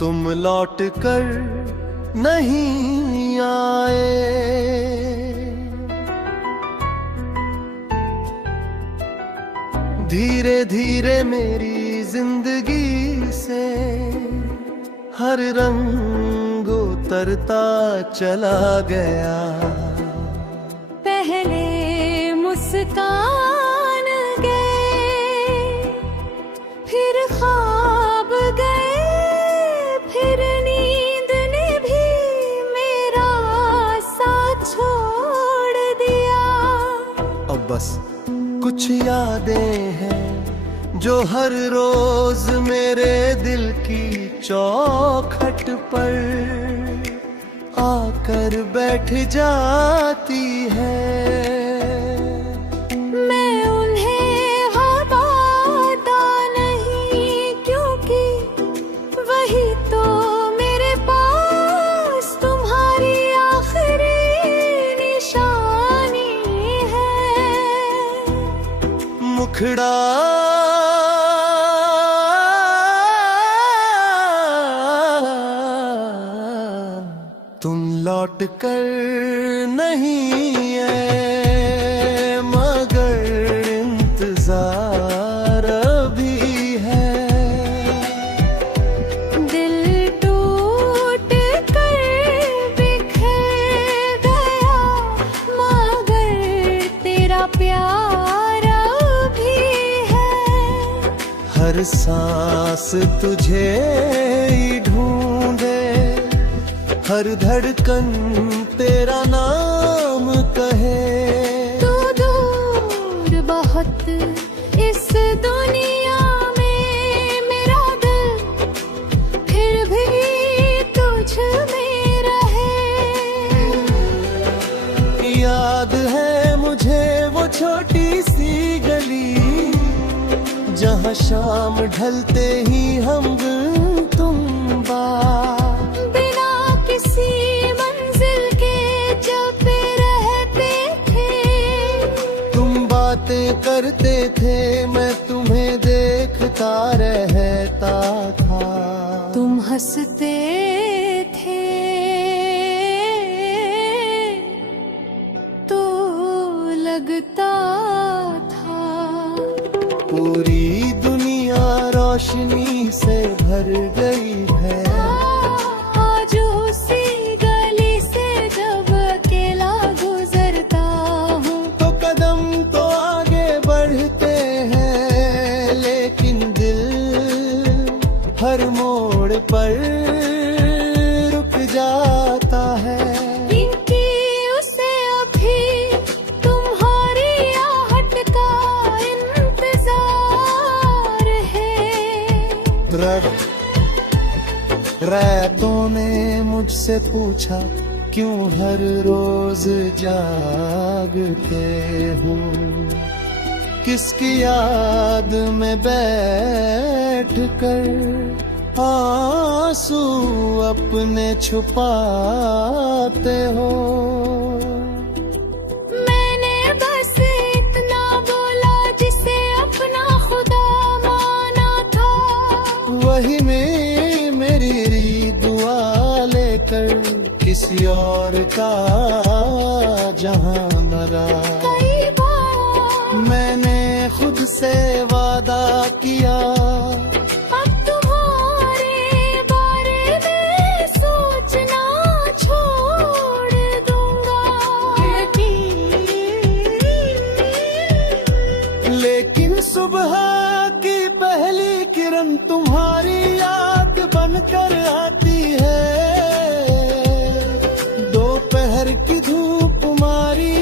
तुम लौट कर नहीं आए। धीरे धीरे मेरी जिंदगी से हर रंग उतरता चला गया। पहले मुस्कान गए, फिर ख्वाब गए, फिर नींद ने भी मेरा साथ छोड़ दिया। अब बस कुछ यादें हैं जो हर रोज मेरे दिल की चौखट पर आकर बैठ जाती है। मैं उन्हें हटाता नहीं, क्योंकि वही तो मेरे पास तुम्हारी आखिरी निशानी है। मुखड़ा तुम लौट कर नहीं आए, मगर इंतजार अभी है। दिल टूट कर बिखर गया, मगर तेरा प्यार अभी है। हर सांस तुझे ही ढूंढे, हर धड़कन तेरा नाम कहे। तू दूर बहुत इस दुनिया में, मेरा दिल फिर भी तुझ में रहे। याद है मुझे वो छोटी सी गली, जहाँ शाम ढलते ही हम तुम बात किसी मंजिल के जब रहते थे। तुम बातें करते थे, मैं तुम्हें देखता रहता था। तुम हंसते थे तो लगता था पूरी दुनिया रोशनी से भर गई है। हर मोड़ पर रुक जाता है, क्योंकि उसे अभी तुम्हारी आहट का इंतजार है। रातों ने मुझसे पूछा क्यों हर रोज जागते हो, किसकी याद में बैठ कर आंसू अपने छुपाते हो। मैंने बस इतना बोला जिसे अपना खुदा माना था, वही मेरी दुआ लेकर किसी और का जहां मरा। कई बार मैंने खुद से वादा किया, अब तुम्हारे बारे में सोचना छोड़ दूंगा। लेकिन सुबह की पहली किरण तुम्हारी याद बनकर आती है। दोपहर की धूप मारी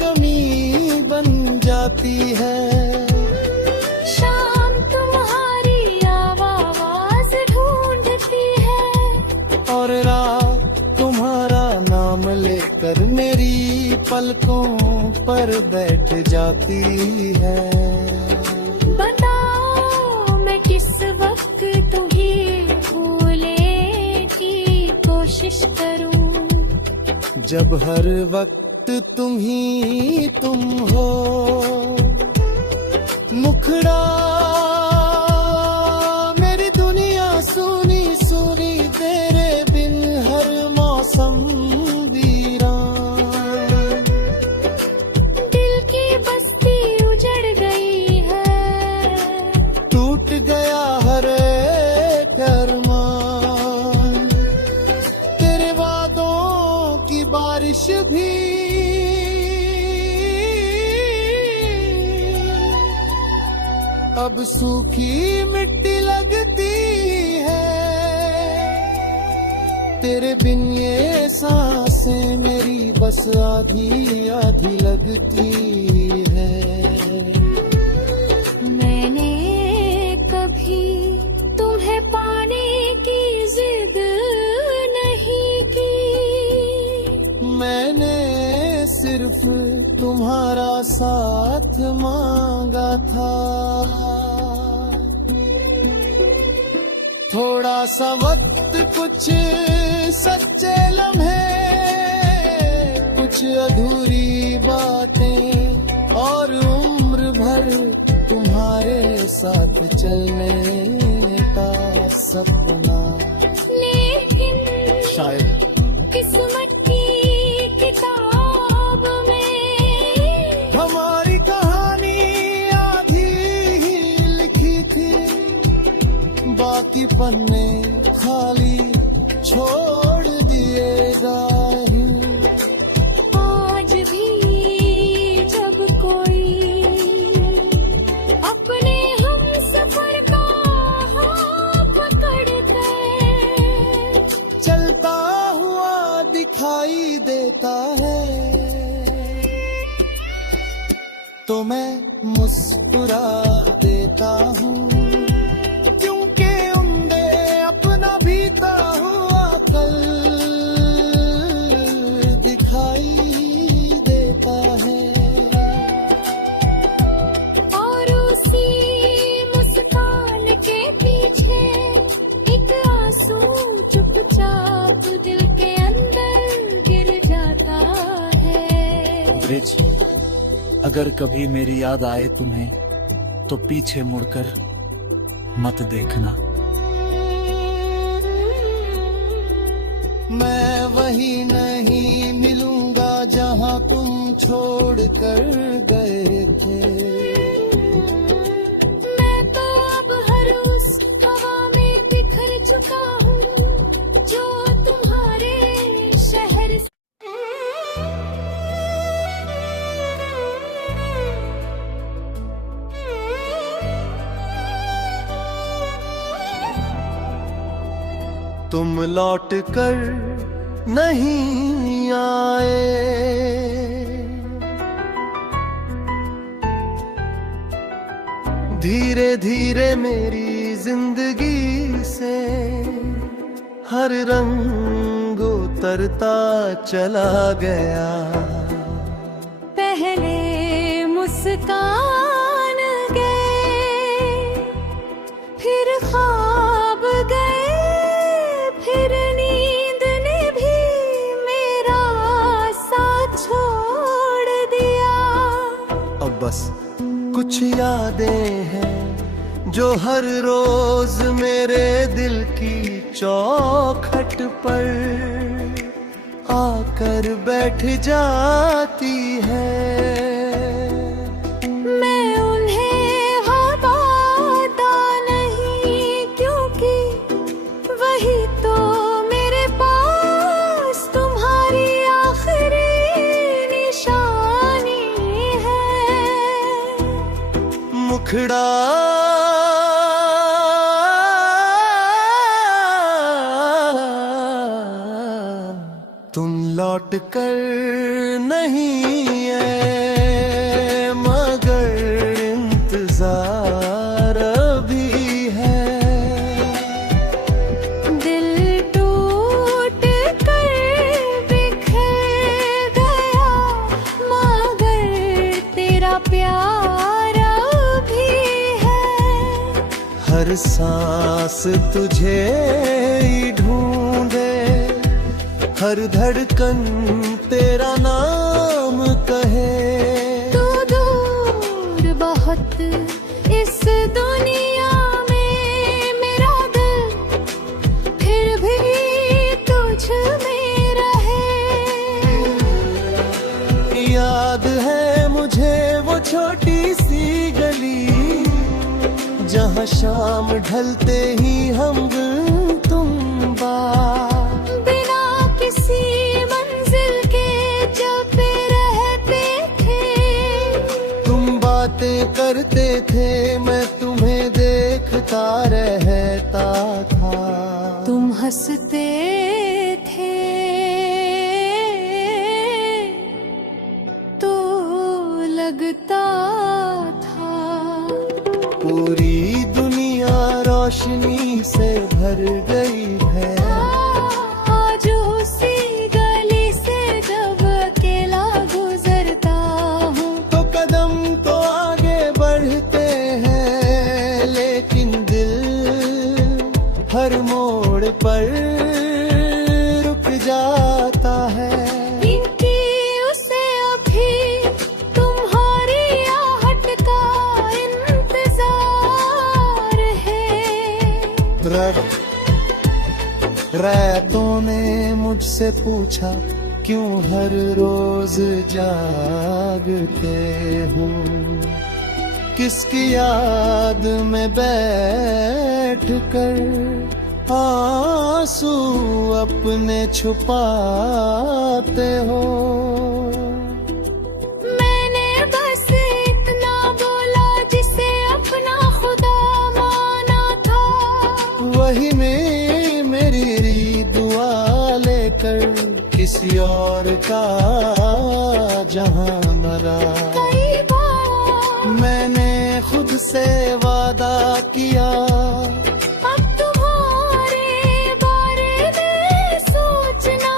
कमी बन जाती है। शाम तुम्हारी आवाज ढूंढती है, और रात तुम्हारा नाम लेकर मेरी पलकों पर बैठ जाती है। बताओ मैं किस वक्त तुम्हें भूलने की कोशिश करूं, जब हर वक्त तुम ही तुम हो। मुखड़ा मेरी दुनिया सुनी सुनी बारिश भी अब सूखी मिट्टी लगती है। तेरे बिन ये सांसें मेरी बस आधी आधी लगती है। मैंने कभी तुम्हें पाने की जिद नहीं की। मैंने सिर्फ तुम्हारा साथ मांगा था। थोड़ा सा वक्त, कुछ सच्चे लम्हे, कुछ अधूरी बातें और उम्र भर तुम्हारे साथ चलने का सपना। लेकिन शायद किस्मत की किताब में हमारी कहानी आधी ही लिखी थी, बाकी पन्ने खाली छोड़ दिए गए। आज भी जब कोई अपने हम सफर का हाथ पकड़ता है, चलता हुआ दिखाई देता है, तो मैं मुस्कुरा देता हूँ। क्योंकि उन्दे अपना बीता हुआ कल दिखाई देता है। और उसी मुस्कान के पीछे एक आंसू चुपचाप दिल के अंदर गिर जाता है। ब्रिज, अगर कभी मेरी याद आए तुम्हें तो पीछे मुड़कर मत देखना। मैं वही नहीं मिलूंगा जहां तुम छोड़ कर गए थे। मैं तो अब हर उस हवा में बिखर चुका हूँ जो तुम्हारे शहर से। तुम लौट कर नहीं आए, धीरे धीरे मेरी जिंदगी से हर रंग उतरता चला गया। पहले मुस्कान गए, फिर ख्वाब गए, फिर नींद ने भी मेरा साथ छोड़ दिया। अब बस कुछ यादें हैं जो हर रोज मेरे दिल की चौखट पर आकर बैठ जाती है। मैं उन्हें हटाता नहीं, क्योंकि वही तो मेरे पास तुम्हारी आखिरी निशानी है। मुखड़ा तुम लौट कर नहीं है, मगर इंतजार अभी है। दिल टूट कर बिखर गया, मगर तेरा प्यार अभी है। हर सांस तुझे ही ढूंढे, हर धड़कन तेरा नाम कहे। तू दूर बहुत इस दुनिया में, मेरा दिल फिर भी तुझ में रहे। याद है मुझे वो छोटी सी गली, जहाँ शाम ढलते ही हम तुम बात बिना किसी मंजिल के बातें करते थे, मैं तुम्हें देखता रहता था। तुम हंसते थे तो लगता था पूरी दुनिया रोशनी से भर गई है। आज उसी गली से जब अकेला गुजरता हूँ तो कदम तो आगे बढ़ते हैं, लेकिन दिल हर मोड़ पर रुक जाता है। इनकी उसे अभी तुम्हारी आहट का इंतजार है। रातों ने मुझसे पूछा क्यों हर रोज जागते हो, किसकी याद में बैठ कर आंसू अपने छुपाते हो। मैंने बस इतना बोला जिसे अपना खुदा माना था। वही मेरी दुआ लेकर किसी और का जहां मरा। कई बार मैंने खुद से वादा किया अब तुम्हारे बारे में सोचना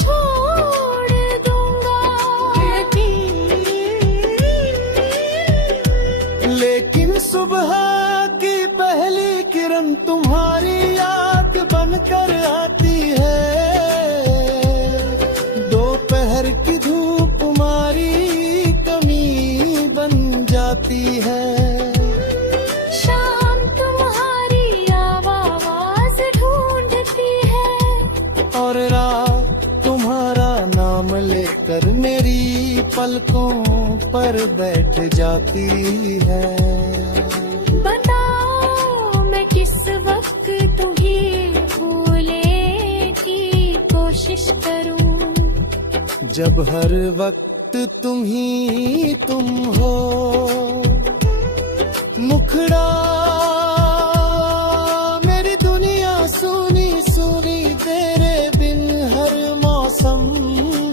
छोड़ दूंगा, लेकिन सुबह की पहली किरण तुम्हारी याद बनकर आती है। दोपहर की धूप हमारी कमी बन जाती है। शाम तुम्हारी आवाज ढूंढती है और रात तुम्हारा नाम लेकर मेरी पलकों पर बैठ जाती है। बताओ मैं किस वक्त तुम्हें भूलने की कोशिश करूं। जब हर वक्त तुम ही तुम हो, मुखड़ा मेरी दुनिया सुनी सुनी तेरे बिन हर मौसम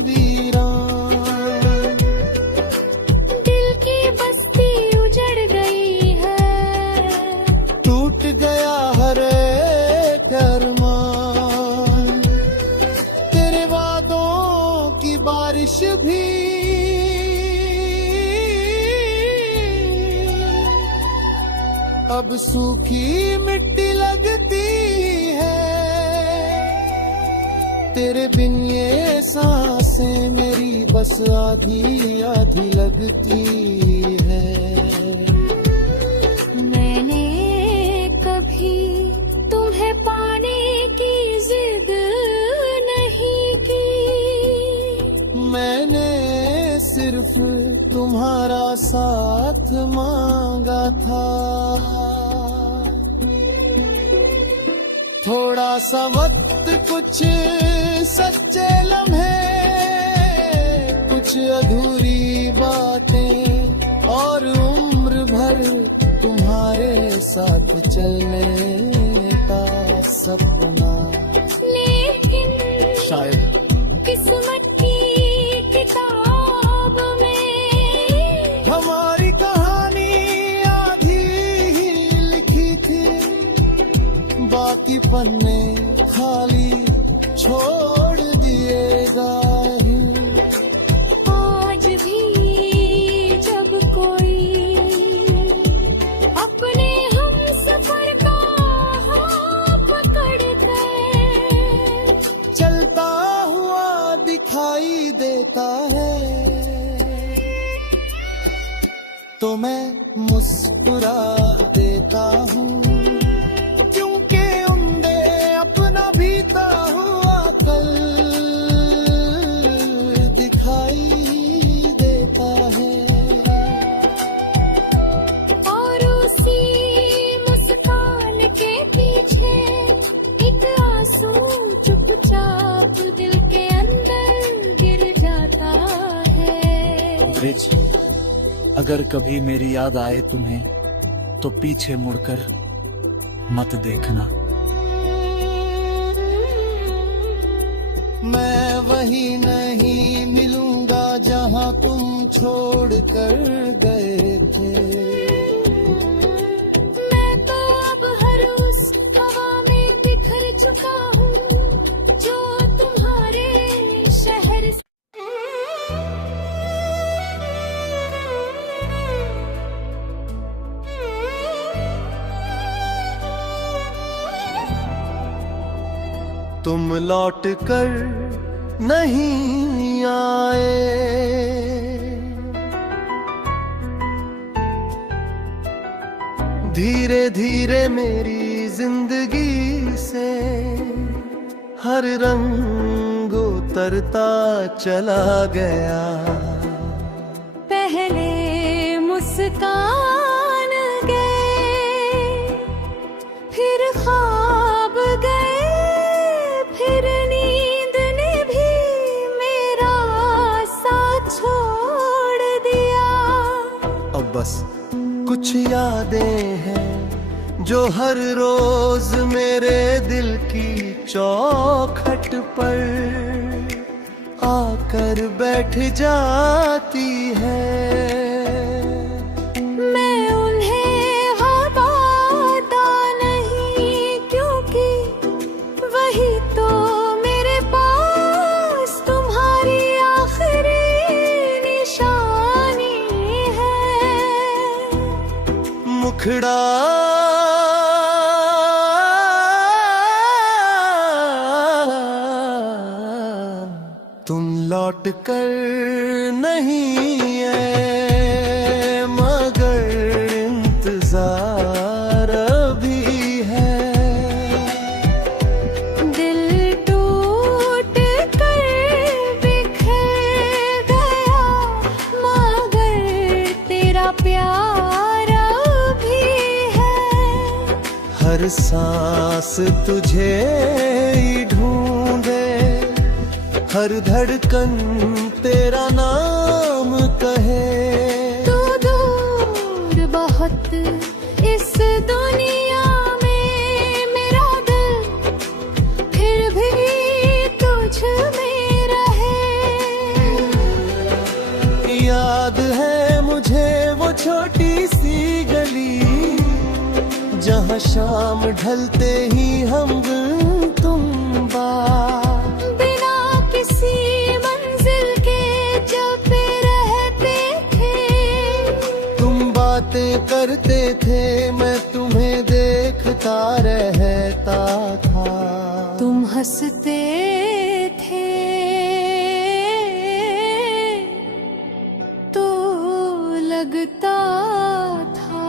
वीरान। दिल की बस्ती उजड़ गई है, टूट गया हर एक अरमान। तेरे वादों की बारिश भी अब सूखी मिट्टी लगती है। तेरे बिन ये सांसें मेरी बस आधी आधी लगती है। मैंने कभी तुम्हें पाने की जिद नहीं की। मैंने सिर्फ तुम्हारा साथ मांगा था। थोड़ा सा वक्त, कुछ सच्चे लम्हे, कुछ अधूरी बातें और उम्र भर तुम्हारे साथ चलने का सपना। लेकिन शायद किस्मत की किताब में हमारी कहानी आधी ही लिखी थी, बाकी पन्ने खाली छोड़ दिएगा ही। आज भी जब कोई अपने हम सफर का हाथ पकड़ कर चलता हुआ दिखाई देता है, तो मैं मुस्कुरा देता हूँ, क्योंकि उन्दे अपना बीता हुआ कल दिखाई देता है। और उसी मुस्कान के पीछे एक आंसू चुपचाप दिल के अंदर गिर जाता है। ब्रिज, अगर कभी मेरी याद आए तुम्हें तो पीछे मुड़कर मत देखना। मैं वही नहीं मिलूंगा जहां तुम छोड़ कर गए थे। मैं तो अब हर उस हवा में बिखर चुका हूँ जो तुम्हारे शहर से। तुम लौट कर नहीं आए, धीरे धीरे मेरी जिंदगी से हर रंग उतरता चला गया। पहले मुस्कान गए, फिर ख्वाब गए, फिर नींद ने भी मेरा साथ छोड़ दिया। अब बस कुछ यादें हैं जो हर रोज मेरे दिल की चौखट पर आकर बैठ जाती है। मैं उन्हें हटाता नहीं, क्योंकि वही तो मेरे पास तुम्हारी आखिरी निशानी है। मुखड़ा तुम लौट कर नहीं आए, मगर इंतजार अभी है। दिल टूट कर बिखर गया, मगर तेरा प्यार अभी है। हर सांस तुझे ही ढूंढे, हर धड़कन तेरा नाम कहे। तू दूर बहुत इस दुनिया में, मेरा दिल फिर भी तुझ में रहे। याद है मुझे वो छोटी सी गली, जहाँ शाम ढलते ही हम तुम बात बिना किसी मंजिल के जब रहते थे। तुम बातें करते थे, मैं तुम्हें देखता रहता था। तुम हंसते थे तो लगता था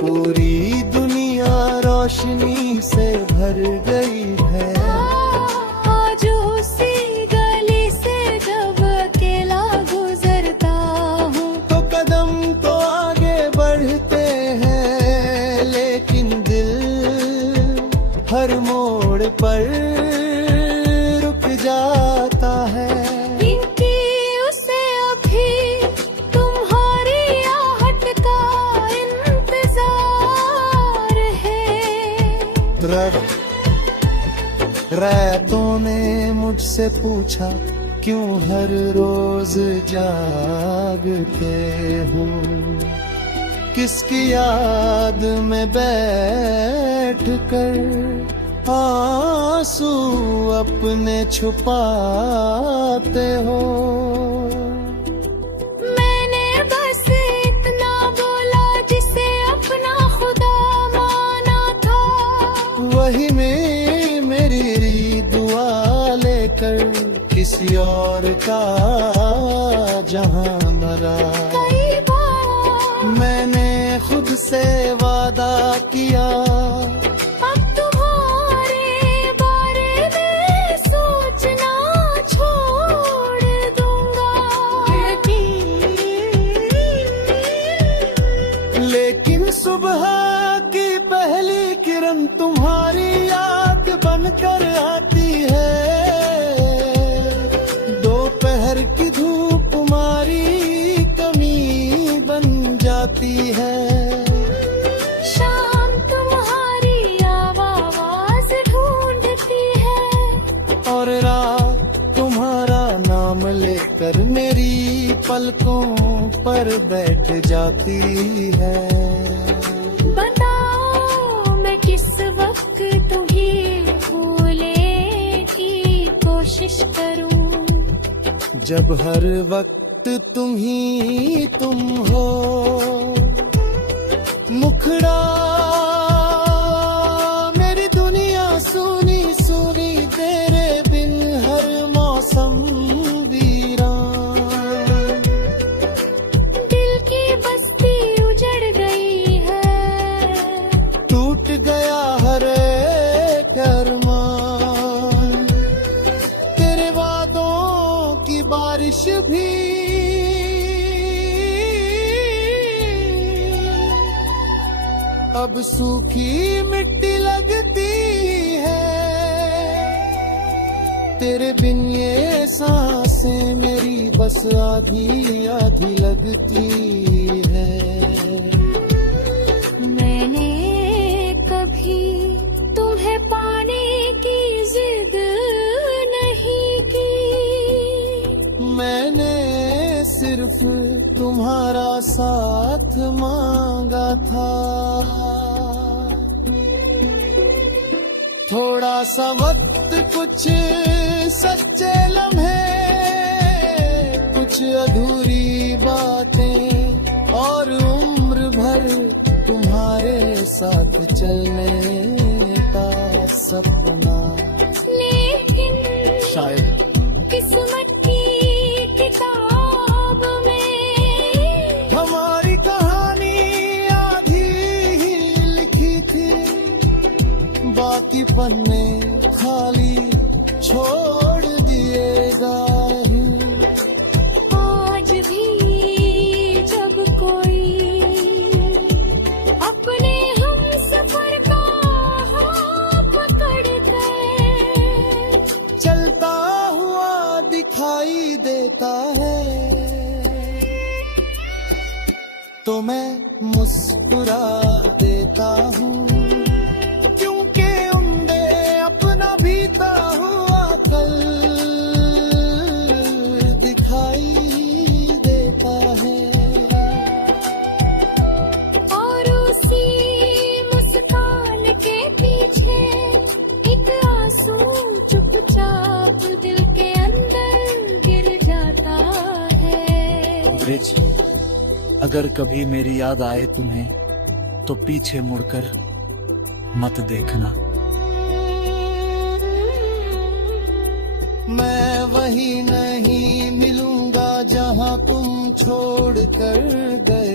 पूरी दुनिया रोशनी से भर गई है। आज उसी गली से जब अकेला गुजरता हूँ, तो कदम तो आगे बढ़ते हैं, लेकिन दिल हर मोड़ पर रुक जाता है। इनकी उसे अभी तुम्हारी आहट का इंतजार है। रातों ने मुझसे पूछा क्यों हर रोज जागते हो, किसकी याद में बैठ कर आंसू अपने छुपाते हो। मैंने बस इतना बोला जिसे अपना खुदा माना था। वही मेरी दुआ लेकर किसी और का जहां मरा। कई बार मैंने खुद से वादा किया, अब तुम्हारे बारे में सोचना छोड़ दूंगा। लेकिन सुबह की पहली किरण तुम्हारी याद बनकर आती है। दोपहर की धूप मारी कमी करती है। शाम तुम्हारी आवाज ढूंढती है, और रात तुम्हारा नाम लेकर मेरी पलकों पर बैठ जाती है। बताओ मैं किस वक्त तुम्हें भूलने की कोशिश करूं। जब हर वक्त तुम ही तुम हो, मुखड़ा मेरी दुनिया सुनी सुनी तेरे बिन हर मौसम वीरान। दिल की बस्ती उजड़ गई है, टूट गया हर एक अरमान। तेरे वादों की बारिश भी अब सूखी मिट्टी लगती है। तेरे बिन ये सांसें मेरी बस आधी आधी लगती है। मैंने कभी तुम्हें पाने की जिद नहीं की। मैंने सिर्फ तुम्हारा साथ मांगा था। थोड़ा सा वक्त, कुछ सच्चे लम्हे, कुछ अधूरी बातें और उम्र भर तुम्हारे साथ चलने का सपना। लेकिन शायद किस्मत की किताब में हमारी कहानी आधी ही लिखी थी, बाकी पन्ने खाली छोड़ दिएगा। आज भी जब कोई अपने हम सफर का हाथ पकड़ कर चलता हुआ दिखाई देता है, तो मैं मुस्कुरा देता हूँ। क्योंकि उम्दे अपना बीता हुआ कल दिखाई देता है। और उसी मुस्कान के पीछे एक आंसू चुपचाप दिल के अंदर गिर जाता है। ब्रिज, अगर कभी मेरी याद आए तुम्हें तो पीछे मुड़कर मत देखना। मैं वही नहीं मिलूंगा जहां तुम छोड़ कर गए।